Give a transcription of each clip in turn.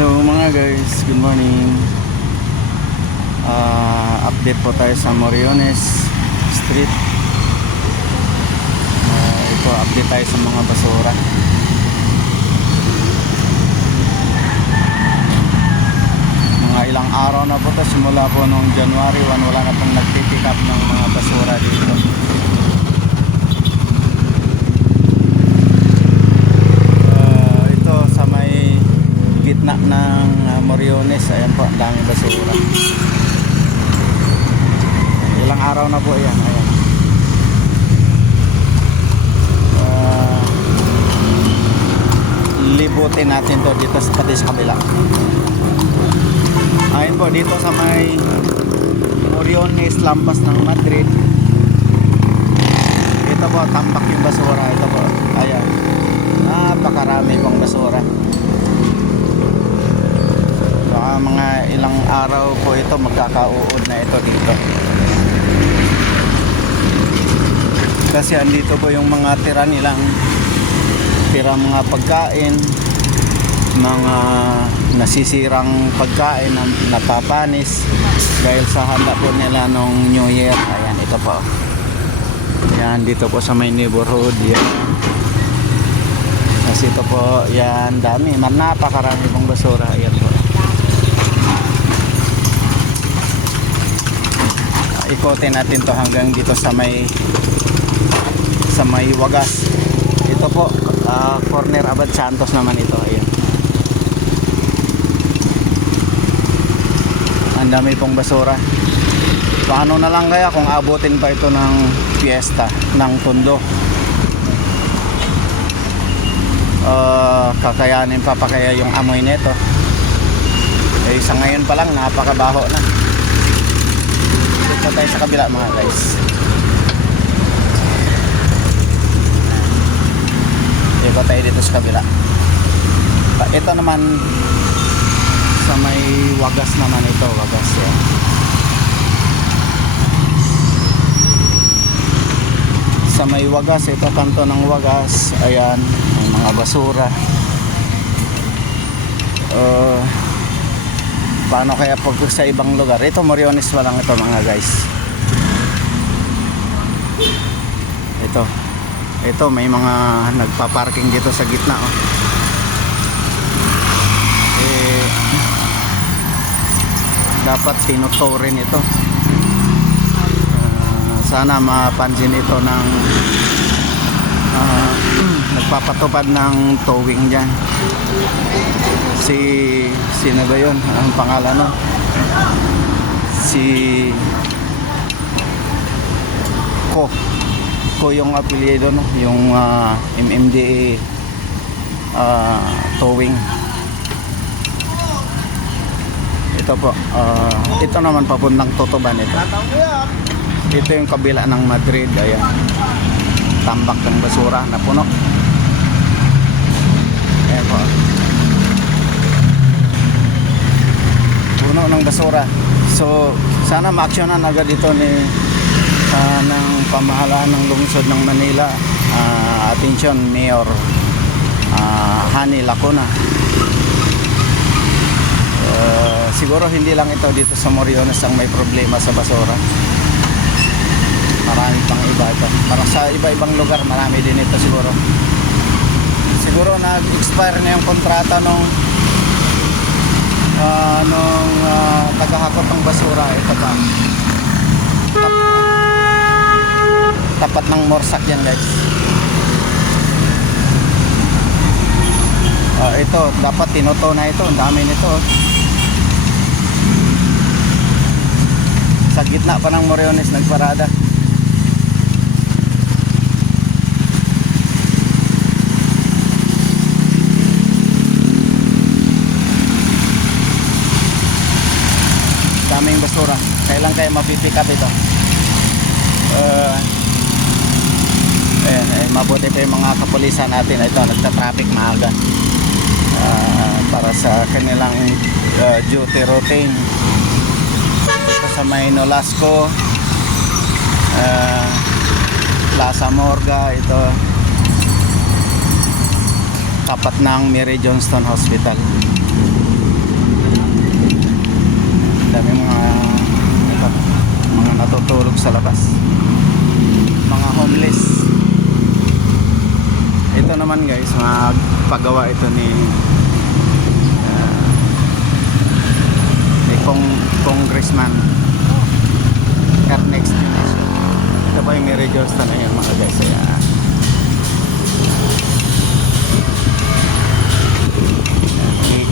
Hello mga guys, good morning. Update po tayo sa Moriones Street. Ito, update tayo sa mga basura. Mga ilang araw na po ito, simula po noong January 1, wala na pong nagpipick up ng mga basura dito. Ito sa may gitna ng Moriones, ayan po, ang daming basura. Ilang araw na po yan, ayan. Libutin natin to dito pati sa kabila. Ayun po, dito sa may Moriones, lampas ng Madrid. Ito po, tambak yung basura. Ito po, ayan, napakarami pong basura. Baka mga ilang araw po ito, magkakauod na ito dito. Kasi andito po yung mga tira nilang mga pagkain, mga nasisirang pagkain na napapanis dahil sa handa po nila nung New Year. Ayan, ito po. Yan, dito po sa may neighborhood. Yan. Kasi ito po, yan, dami. Napakarami pong basura. Ayan po. Ikotin natin to hanggang dito sa may Wagas. Ito po, corner Abad Santos naman ito. Ayan. Ang dami pong basura. Paano na lang kaya kung abutin pa ito ng fiesta ng Tondo? Kakayanin pa kaya yung amoy nito? Sa ngayon pa lang napakabaho na. Dito tayo sa kabila mga guys. Dito tayo dito sa kabila. Ito naman sa may Wagas naman ito. Wagas yan. Sa may Wagas, ito kanto ng Wagas. Ayan, may mga basura. Paano kaya pag sa ibang lugar? Ito Moriones pa lang ito mga guys. Ito may mga nagpa-parking dito sa gitna oh. Dapat tinuto rin ito. Sana mapansin ito ng nagpapatupad ng towing dyan. Sino ba yun? Ang pangalan no? Si Ko yung apelyido no? Yung MMDA towing. Ito po, ito naman papuntang Totoban ito. Ito yung kabila ng Madrid. Ayan, tambak ng basura na puno. Ayan po, puno ng basura. So sana ma-actionan agad dito ng pamahalaan ng lungsod ng Manila. Atensyon Mayor Hani Lacuna. Siguro hindi lang ito dito sa Moriones ang may problema sa basura. Marami pang iba ito. Para sa iba-ibang lugar marami din ito siguro. Siguro nag-expire na yung kontrata nung tagahakot ng basura. Ito pa, tapat ng Morsak yan guys. Ito dapat tinuto na ito. Ang dami nito. Sa gitna pa ng Moriones nagparada. Daming basura. Kailan kaya mapipick up ito? Mabuti pa yung mga kapulisan natin. Ito, nagta-traffic maaga para sa kanilang duty routine. Ito sa may Nolasco, Plaza Morga. Ito tapat ng Mary Johnston Hospital. dami ito, mga natutulog sa labas, mga homeless. Ito naman guys, magpagawa ito ni Congressman Ernex Dionisio. Ito pa yung Mary Johnston na yun mga guys. Ayan.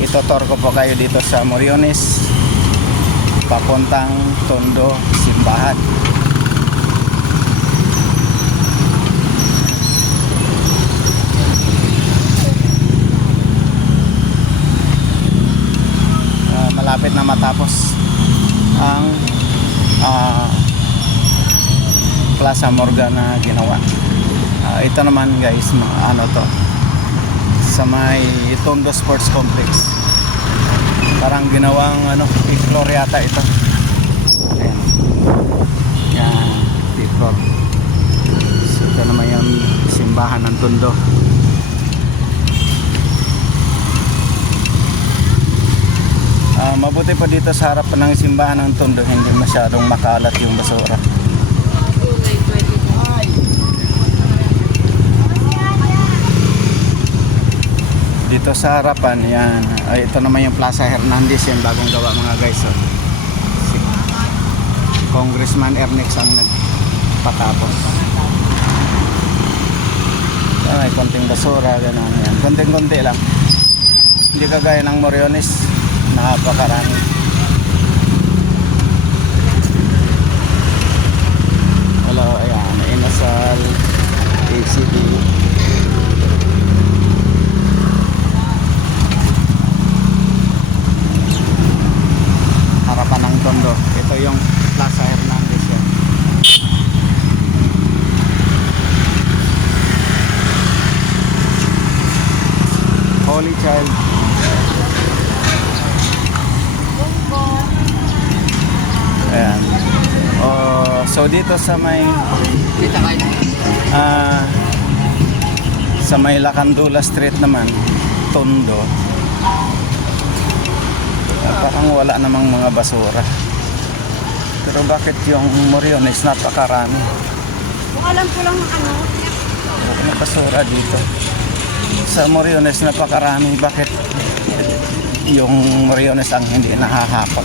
Itutor ko po kayo dito sa Moriones papuntang Tondo, Simbahan. Malapit na matapos ang Plaza Morgan na ginawa. Ito naman guys, ano to, sa may Tondo Sports Complex, parang ginawang floor yata ito. Ayan. Yan, floor. So, ito naman yung simbahan ng Tondo. Mabuti pa dito sa harap ng simbahan ng Tondo, hindi masyadong makalat yung basura. Dito sa harapan, yan. Ito naman yung Plaza Hernandez, yung bagong gawa mga guys. Si Congressman Ernex ang nagpatapos. May konting basura, gano'n yan. Konting-konti lang. Hindi kagaya ng Moriones, napakarami. Hello, ayan. Inasal, ACD. Harapan ng Tondo. Ito yung Plaza Hernandez yan. Holy Child. Ayan. So dito sa may Lacandula Street naman, Tondo, parang wala namang mga basura. Pero bakit yung Moriones napakarami? Kung alam ko lang May basura dito. Sa Moriones napakarami. Bakit yung Moriones ang hindi nahahakot?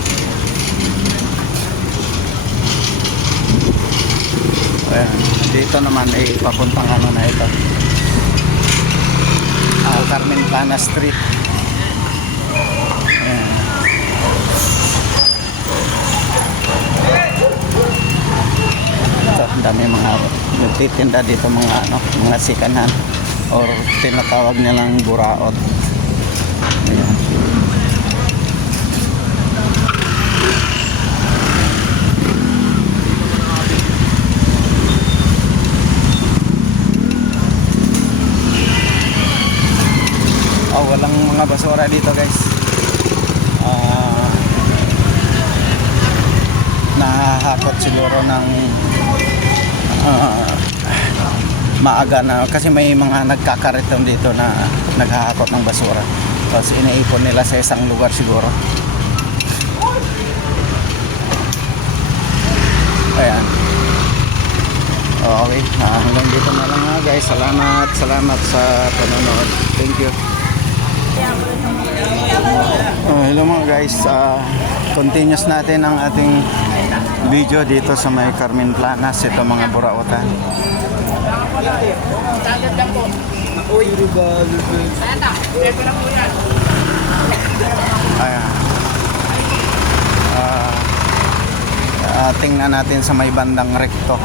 Ayan. Dito naman papuntang na ito, Carmen Plana Street. Ayan. Ito, dami mga nagtitinda dito, mga sikanan or tinatawag nilang buraot. Ayan. Walang mga basura dito guys. Nahahakot siguro ng maaga na, kasi may mga nagkakariton dito na naghahakot ng basura. Tapos iniipon nila sa isang lugar siguro. Ayan. Okay, hanggang dito na lang guys. Salamat sa panonood. Thank you. Hello mga guys, continuous natin ang ating video dito sa may Carmen Planas. Ito mga buraotan. Ayan. Tingnan natin sa may bandang rekto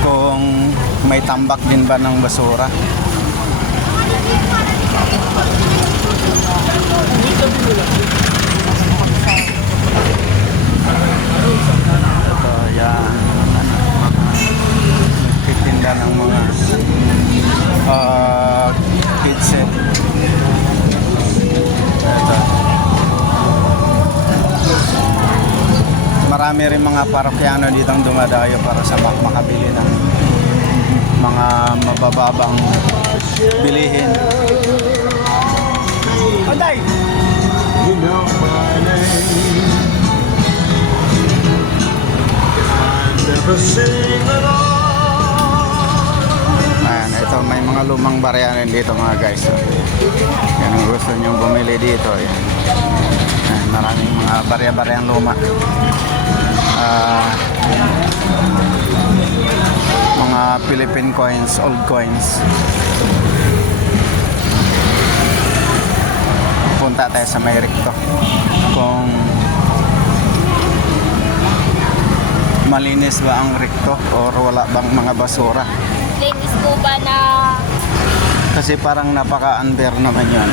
kung may tambak din ba ng basura. Ito, yan. Nagtitinda ng mga kids. Ito. Marami rin mga parokyano dito ang dumadayo para sa makabili ng mga mabababang bilihin. You know my name. Ayan, ito may mga lumang barya rin dito mga guys. So, yan ang gusto nyong bumili dito. Yan. Ayan, maraming mga barya-baryang luma. Mga Philippine coins, old coins. Punta tayo sa may recto. Kung malinis ba ang recto or wala bang mga basura. Linis po ba na Kasi parang napaka-unfair naman yun.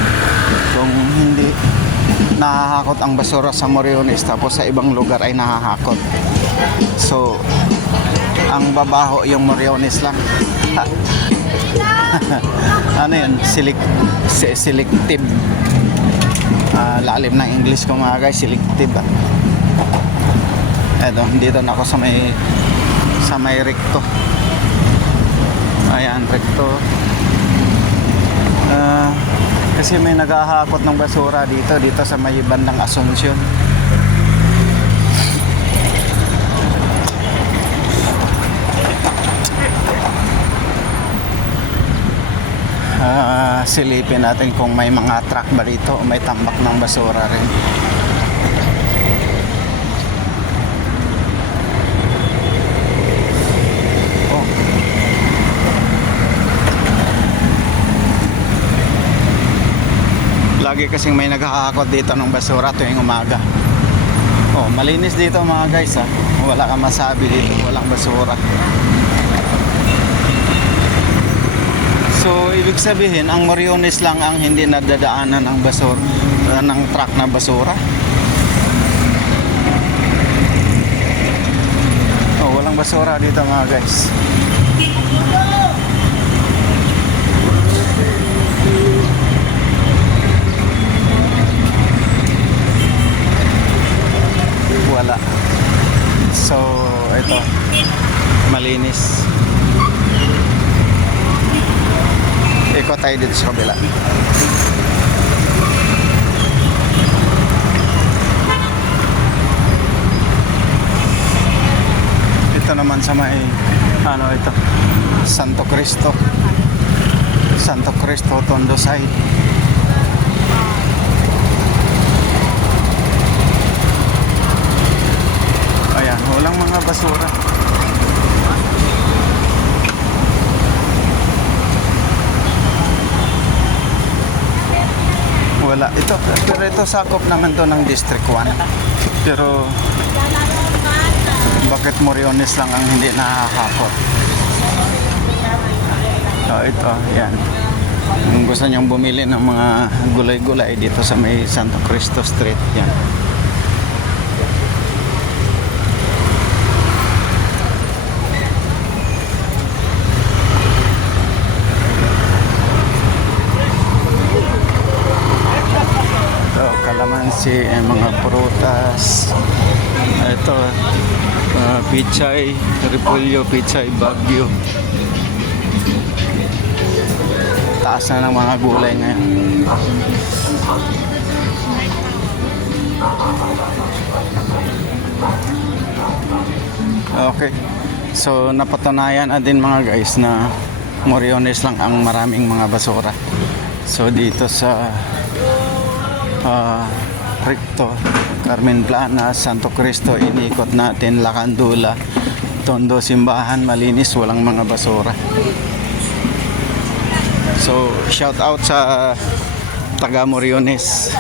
Kung hindi nahahakot ang basura sa Moriones tapos sa ibang lugar ay nahahakot. So, ang babaho yung Moriones lang. Ano yun? Selective. Lalim ng English ko mga guys, selective. Eto, dito na ako sa may recto. Ayan, recto. Kasi may naghahakot ng basura dito sa may bandang Asuncion. Silipin natin kung may mga truck ba dito o may tambak ng basura rin. Oh. Lagi kasing may naghahakot dito ng basura tuwing umaga. Oh, malinis dito mga guys ha. Wala kang masabi dito, walang basura. So, ibig sabihin, ang Moriones lang ang hindi nadadaanan ng basura, ng truck na basura. Oh, walang basura dito mga guys. Wala. So, ito, malinis. Ikot tayo dito sa kabila. Ito naman sa may ito, Santo Cristo Tondo side. Ayan, walang mga basura. Wala. Pero ito sakop naman to ng District 1. Pero bakit Moriones lang ang hindi nakahakot? Ito, yan. Kung gusto niyang bumili ng mga gulay-gulay dito sa may Santo Cristo Street, yan. Kalamansi, mga prutas. Ito, pichay, repolyo, pichay, bagyo. Taas na ng mga gulay ngayon. Okay. So, napatunayan na din mga guys na Moriones lang ang maraming mga basura. So, dito sa Recto, Carmen Plana, Santo Cristo, inikot natin, Lacandula, Tondo, Simbahan, malinis, walang mga basura. So, shout out sa taga Moriones.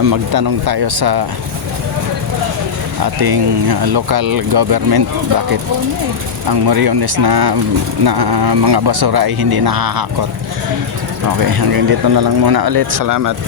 Magtanong tayo sa ating local government bakit ang Moriones na mga basura ay hindi nahahakot. Okay, hanggang dito na lang muna ulit. Salamat.